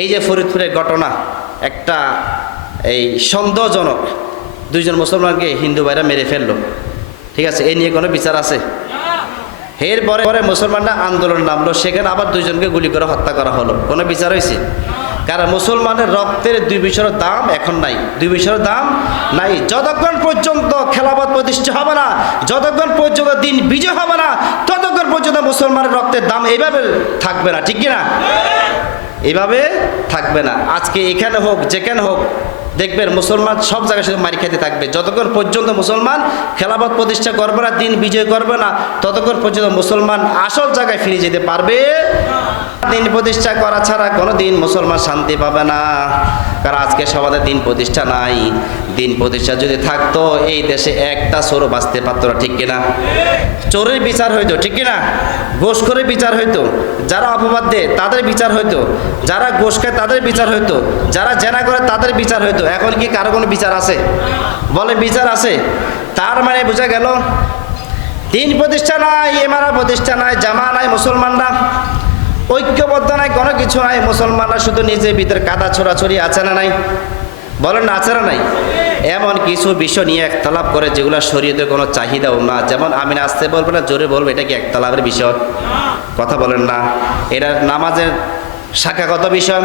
এই যে ফরিদপুরের ঘটনা, একটা এই সন্দেহজনক দুইজন মুসলমানকে হিন্দু ভাইরা মেরে ফেললো, ঠিক আছে, এই নিয়ে কোনো বিচার আছে? এরপরে পরে মুসলমানরা আন্দোলন নামলো, সেখানে আবার দুইজনকে গুলি করে হত্যা করা হলো, কোনো বিচার হয়েছে? কারণ মুসলমানের রক্তের 2 পয়সার দাম এখন নাই, 2 পয়সার দাম নাই। যতক্ষণ পর্যন্ত খেলাফত প্রতিষ্ঠা হবে না, যতক্ষণ পর্যন্ত দিন বিজয় হবে না, ততক্ষণ পর্যন্ত মুসলমানের রক্তের দাম এইভাবে থাকবে না, ঠিক কিনা? এইভাবে থাকবে না। আজকে এখানে হোক যেখানে হোক দেখবেন মুসলমান সব জায়গায় শুধু মারি খেতে থাকবে। যতক্ষণ পর্যন্ত মুসলমান খেলাফত প্রতিষ্ঠা করবে না, দিন বিজয় করবে না, ততক্ষণ পর্যন্ত মুসলমান আসল জায়গায় ফিরে যেতে পারবে। দিন প্রতিষ্ঠা করা ছাড়া কোনো দিন মুসলমান শান্তি পাবে না। কারণ আজকে সবাদের দিন প্রতিষ্ঠা নাই। দিন প্রতিষ্ঠা যদি থাকতো এই দেশে একটা চোরও বাঁচতে পারতো না, ঠিক কিনা? চোরের বিচার হইতো, ঠিক কিনা? ঘুষখোরের বিচার হইতো, যারা অপবাদ দেয় তাদের বিচার হইতো, যারা ঘুষ খায় তাদের বিচার হইতো, যারা জেনা করে তাদের বিচার হইতো। এখন কি কারো কোনো বিচার আছে? বলে বিচার আছে। তার মানে বোঝা গেল দিন প্রতিষ্ঠা নাই, এমারা প্রতিষ্ঠা নাই, জামা নাই, মুসলমানরা ঐক্যবদ্ধ নাই, কোনো কিছু নাই। মুসলমানরা শুধু নিজের ভিতরে কাদা ছোড়াছড়ি আছে না নাই? বলেন না, আছে না নাই? এমন কিছু বিষয় নিয়ে একতলাপ করে যেগুলো শরীয়তে কোনো চাহিদাও না। যেমন আমি আসতে বলবো না জোরে বলবো, এটা কি একতলাপের বিষয়? কথা বলেন না। এটা নামাজের শাখাগত বিষয়,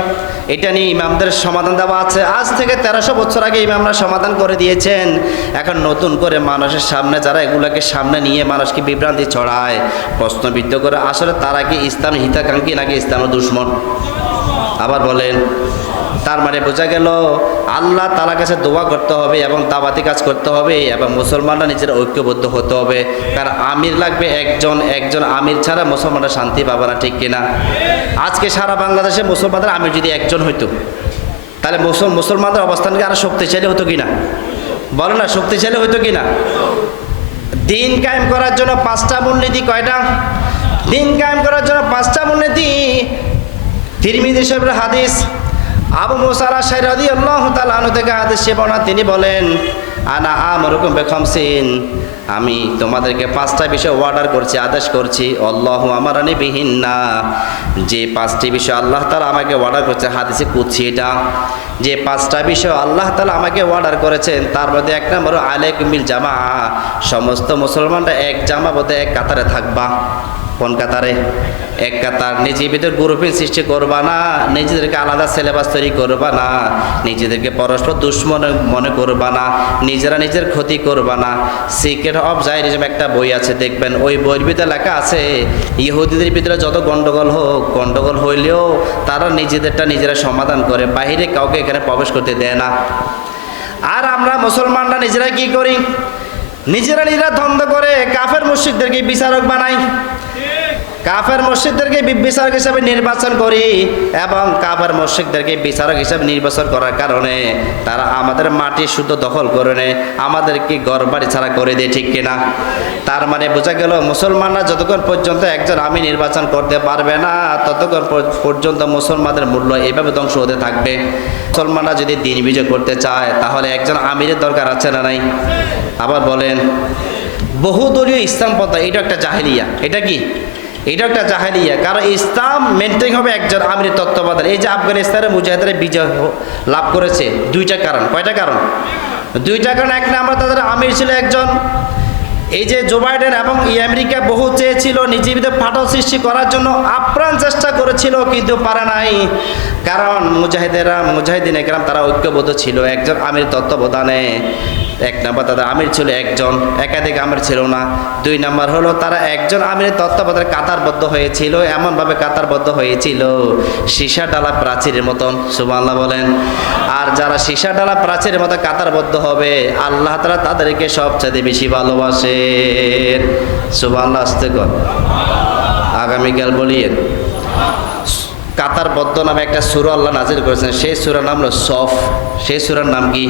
এটা নিয়ে ইমামদের সমাধান দেওয়া আছে। আজ থেকে 1300 বছর আগে ইমামরা সমাধান করে দিয়েছেন। এখন নতুন করে মানুষের সামনে যারা এগুলোকে সামনে নিয়ে মানুষকে বিভ্রান্তি ছড়ায়, প্রশ্নবিদ্ধ করে, আসলে তারা কি ইসলাম হিতাকাঙ্ক্ষী নাকি ইসলামের দুশ্মন? আবার বলেন। তার মানে বোঝা গেল আল্লাহ তাআলার কাছে দোয়া করতে হবে এবং দাওয়াতি কাজ করতে হবে এবং মুসলমানরা নিজেরা ঐক্যবদ্ধ হতে হবে। কারণ আমির লাগবে একজন, একজন আমির ছাড়া মুসলমানরা শান্তি পাবে না, ঠিক কিনা? আজকে সারা বাংলাদেশে মুসলমানদের আমির যদি একজন হইতো, তাহলে মুসলমানদের অবস্থানকে আরো শক্তিশালী হতো কিনা? বলো না, শক্তিশালী হইতো কিনা? দিন কায়েম করার জন্য 5টা মূলনীতি। কয়টা? দিন কায়েম করার জন্য 5টা মূলনীতি। তিরমিজি শরীফের হাদিস, আবু মুসা আল-আশআরী রাদিয়াল্লাহু তাআলা আনহু থেকে হাদিস বর্ণনা, তিনি বলেন, আনা আমরুকুম বিখামসিন, আমি তোমাদেরকে 5টা বিষয় অর্ডার করছি, আদেশ করছি। আল্লাহু আমারানি বিহিন্না, যে 5টি বিষয় আল্লাহ তাআলা আমাকে অর্ডার করেছে, হাদিসে কুদসি এটা, যে 5টা বিষয় আল্লাহ তাআলা আমাকে অর্ডার করেছেন, তার মধ্যে 1 নম্বর আলাইকুম বিল জামা, সমস্ত মুসলমানরা এক জামাবদ্ধ এক কাতারে থাকবা। কোন কাতারে? এক কাতার। নিজের ভিতর গ্রুপিং সৃষ্টি করবা না, নিজেদেরকে আলাদা সিলেবাস তৈরি করবা না, নিজেদেরকে পরস্পর দুশ্মন মনে করবা না, নিজেরা নিজের ক্ষতি করবা না। সিক্রেট অফ জাহিলিজম একটা বই আছে, দেখবেন ওই বইয়ের ভিতরে লেখা আছে ইহুদিদের ভিতরে যত গন্ডগোল হোক, গন্ডগোল হইলেও তারা নিজেদেরটা নিজেরা সমাধান করে, বাইরে কাউকে এখানে প্রবেশ করতে দেয় না। আর আমরা মুসলমানরা নিজেরা কি করি? নিজেরা দ্বন্দ্ব করে কাফের মুশরিকদেরকে বিচারক বানাই, কাফের মুশরিকদেরকে বিচারক হিসাবে নির্বাচন করি এবং কাফের মুশরিকদেরকে বিচারক হিসাবে নির্বাচন করার কারণে তারা আমাদের মাটি শুদ্ধ দখল করে নেয়, আমাদেরকে ঘরবাড়ি ছাড়া করে দেয়, ঠিক কিনা? তার মানে বোঝা গেল মুসলমানরা যতক্ষণ পর্যন্ত একজন আমি নির্বাচন করতে পারবে না, ততক্ষণ পর্যন্ত মুসলমানদের মূল্য এইভাবে ধ্বংস হতে থাকবে। মুসলমানরা যদি দিন বিজয় করতে চায় তাহলে একজন আমিরের দরকার আছে না নাই? আবার বলেন। বহুদলীয় ইসলাম পন্থা, এটা একটা জাহেলিয়া। এটা কি? এটা একটা জাহেলিয়া। কারণ ইসলাম মেনটেন হবে একজন আমিরের তত্ত্বাবধানে। এই যে আফগানিস্তানের মুজাহিদরা বিজয় লাভ করেছে, 2টা কারণ। কয়টা কারণ? 2টা কারণ। 1 নম্বর, তাদের আমির ছিল একজন। এই যে জো বাইডেন এবং আমেরিকা বহু চেয়েছিল নিজের ভিতরে ফাটল সৃষ্টি করার জন্য, আপ্রাণ চেষ্টা করেছিল, কিন্তু পারে নাই। কারণ মুজাহিদিন একরাম তারা ঐক্যবদ্ধ ছিল একজন আমির তত্ত্বাবধানে। 1 নম্বর, তাদের আমির ছিল একজন, একাধিক আমির ছিল না। 2 নম্বর হলো তারা একজন আমিরের তত্ত্বাবধানে কাতারবদ্ধ হয়েছিল, এমনভাবে কাতারবদ্ধ হয়েছিল সীসা ডালা প্রাচীরের মতন। সুবহানাল্লাহ বলেন। আর যারা সীসা ডালা প্রাচীরের মতো কাতারবদ্ধ হবে, আল্লাহ তাআলা তাদেরকে সবচেয়ে বেশি ভালোবাসেন। সুবহানাল্লাহ। আস্তে কর। আগামীকাল বলিয়েন। কাতারবদ্ধ নামে একটা সূরা আল্লাহ নাজিল করেছেন, সেই সূরার নাম হলো সফ। সেই সূরার নাম কি?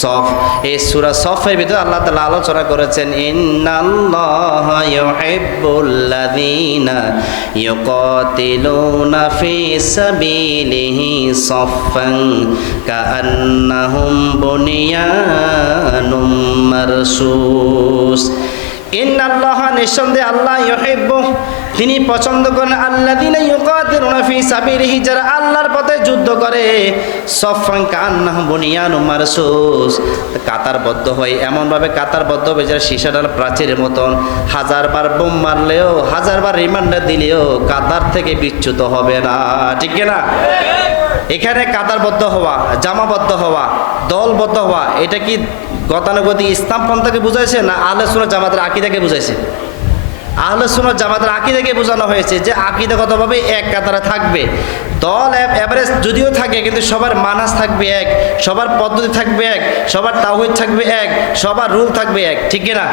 সফ। এই সূরা সফের ভিতরে আল্লাহ তাআলা আলোচনা করেছেন, ইন্নাল্লাহা ইউহিব্বুল্লাযীনা ইউকাতিলুনা ফি সাবিলিহি সাফফান কাআন্নাহুম বুনিয়ানুম মারসুস। ইন্নাল্লাহা, নিঃসন্দেহে আল্লাহ, ইউহিব্বু, তিনি পছন্দ করেন আল্লাযীনা ইউকাতিলুনা ফী সাবিলিহি, যারা আল্লাহর পথে যুদ্ধ করে সাফফান কান্নাহুম বুনিয়ানুম মারসুস, কাতারবদ্ধ হয়, এমনভাবে কাতারবদ্ধ হবে যারা সীসাটার প্রাচীরের মতন, হাজারবার বোম মারলেও হাজারবার রিমান্ডার দিলেও কাতার থেকে বিচ্যুত হবে না। ঠিক না? এখানে কাতারবদ্ধ হওয়া, জামাবদ্ধ হওয়া, দলবদ্ধ হওয়া, এটা কি গতানুগতিক ইসলাম পন্থাকে বুঝাইছে না আহলে সুন্নাত জামাতের আকীদাকে বুঝাইছে? আহলে সুন্নাত জামাতের আকীদাকে বোঝানো হয়েছে যে আকীদাগতভাবে এক কাতারে থাকবে। দল এভারেজ যদিও থাকে কিন্তু সবার মানহাজ থাকবে এক, সবার পদ্ধতি থাকবে এক, সবার তাওহীদ থাকবে এক, সবার রুল থাকবে এক। ঠিক না?